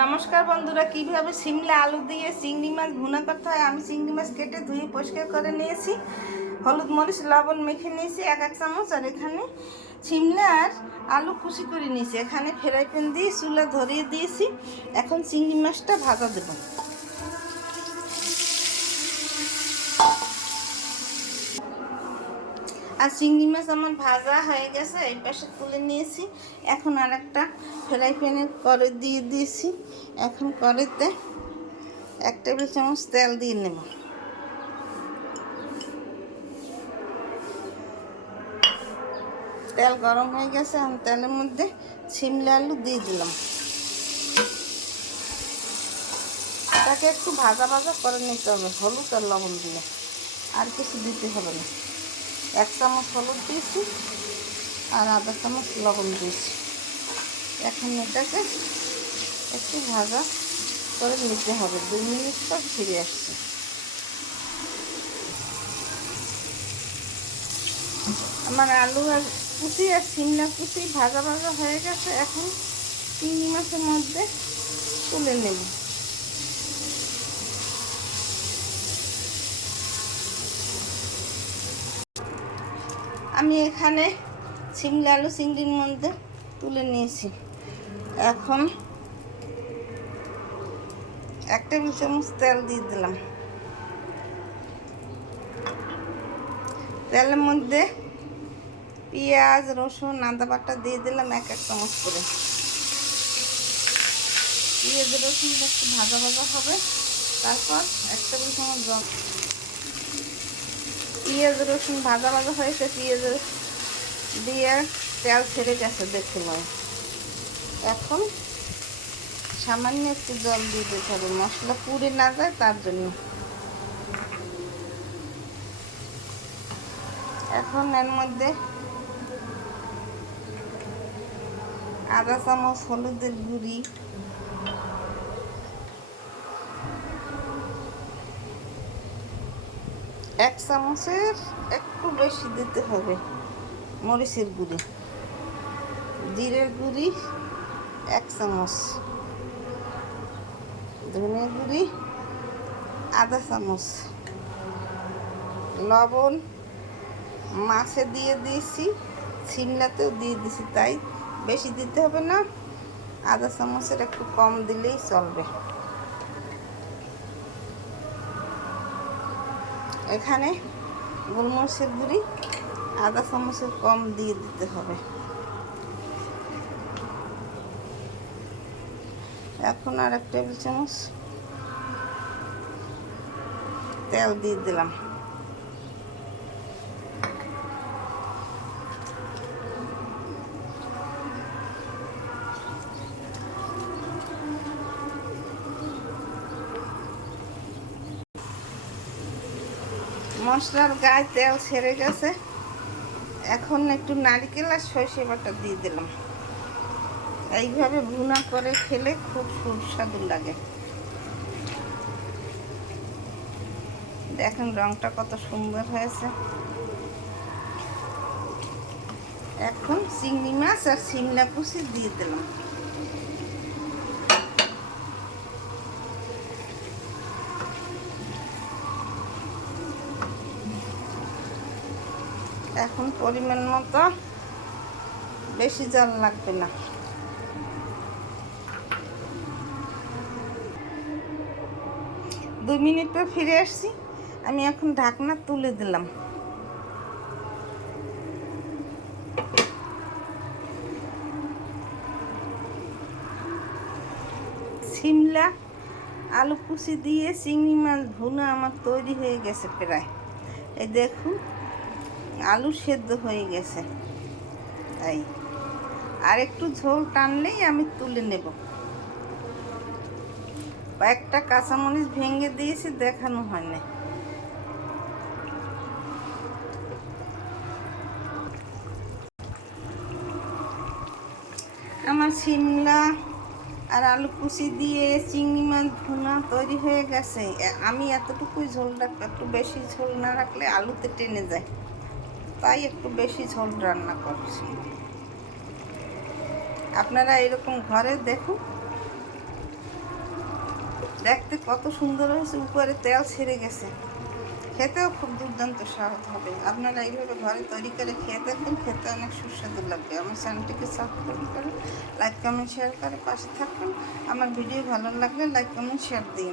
নমস্কার বন্ধুরা, কিভাবে সিমলা আলু দিয়ে চিংড়ি মাছ ভুনা করতে হয়। আমি চিংড়ি মাছ কেটে ধুয়ে পরিষ্কার করে নিয়েছি, হলুদ মরিচ লবণ মেখে নিয়েছি 1 চামচ। আর এখানে সিমলা আর আলু কুচি করে নিয়েছি। এখানে ফ্রাই প্যান দিয়ে চুলা ধরিয়ে দিয়েছি। এখন চিংড়ি মাছটা ভাজা দেব। আর চিংড়ি মাছ আমার ভাজা হয়ে গেছে, এই পাশে তুলে নিয়েছি। এখন আর একটা ফ্রাই প্যানে করে দিয়ে দিয়েছি। এখন কড়াইতে 1 টেবিল চামচ তেল দিয়ে নেব। তেল গরম হয়ে গেছে, এখন তেলের মধ্যে সিমলা আলু দিয়ে দিলাম। এটাকে একটু ভাজা ভাজা করে নিতে হবে হলুদ আর লবণ দিয়ে, আর কিছু দিতে হবে না। 1 চামচ হলুদ দিয়েছি আর আধা চামচ লবণ দিয়েছি। এখন এটাকে একটু ভাজা করে নিতে হবে। 2 মিনিট পর ফিরে আসছে। আমার আলু আর কুচি আর সিমলা কুচি ভাজা ভাজা হয়ে গেছে। এখন চিংড়ি মাছের মধ্যে তুলে নেব। আমি এখানে সিমলা আলু চিংড়ির মধ্যে তুলে নিয়েছি। এখন 1 টেবিল চামচ তেল দিয়ে দিলাম। তেলের মধ্যে পেঁয়াজ রসুন আদা বাটা দিয়ে দিলাম 1 চামচ করে। পেঁয়াজ রসুনটা একটু ভাজা ভাজা হবে, তারপর 1 টেবিল চামচ জল। পেঁয়াজ রসুন ভাজা ভাজা হয়েছে, পেঁয়াজ দিয়ে তেল ছেড়ে গেছে দেখুন। এখন সামান্য একটু জল দিয়ে দিতে হবে, মশলা পুড়ে না যায় তার জন্য। এখন এর মধ্যে আধা চামচ হলুদের গুঁড়ি, 1 চামচের একটু বেশি দিতে হবে মরিচের গুঁড়ি, জিরের গুঁড়ি 1 চামচ, ধনে গুঁড়ি আধা চামচ, লবণ মাছে দিয়ে দিয়েছি, সিমলাতেও দিয়ে দিয়েছি, তাই বেশি দিতে হবে না। আধা চামচের একটু কম দিলেই চলবে। এখানে গোলমরিচের গুঁড়ি আধা চামচের কম দিয়ে দিতে হবে। এখন আর 1 টেবিল চামচ তেল দিয়ে দিলাম। মশলার গায়ে তেল ছেড়ে গেছে। এখন একটু নারকেল আর সরষে বাটা দিয়ে দিলাম। এইভাবে ভুনা করে খেলে খুব সুস্বাদু লাগে। দেখেন রংটা কত সুন্দর হয়েছে। এখন চিংড়ি মাছ আর সিমলা কুচি দিয়ে দিলাম। এখন পরিমাণ মতো, বেশি জল লাগবে না। দু মিনিট পর ফিরে আসছি। আমি এখন ঢাকনা তুলে দিলাম। সিমলা আলু কুচি দিয়ে চিংড়ি মাছ ভুনা আমার তৈরি হয়ে গেছে প্রায়। এই দেখুন আলু সেদ্ধ হয়ে গেছে। এই আর একটু ঝোল টানলেই আমি তুলে নেব। কয়েকটা কাঁচামরিচ ভেঙে দিয়েছি, দেখানো হয় না। আমার সিমলা আর আলু কুচি দিয়ে চিংড়ি মাছ ভুনা তৈরি হয়ে গেছে। আমি এতটুকুই ঝোল রাখবো, একটু বেশি ঝোল না রাখলে আলুতে টেনে যায়, তাই একটু বেশি ঝোল রান্না করছি। আপনারা এরকম ঘরে দেখুন দেখতে কত সুন্দর হয়েছে, উপরে তেল ছেড়ে গেছে, খেতেও খুব দুর্দান্ত স্বাদ হবে। আপনারা এইভাবে ঘরে তৈরি করে খেয়ে দেখবেন, খেতে অনেক সুস্বাদু লাগবে। আমার চ্যানেলটিকে সাবস্ক্রাইব করে লাইক কমেন্ট শেয়ার করে পাশে থাকুন। আমার ভিডিও ভালো লাগলে লাইক কমেন্ট শেয়ার দিন।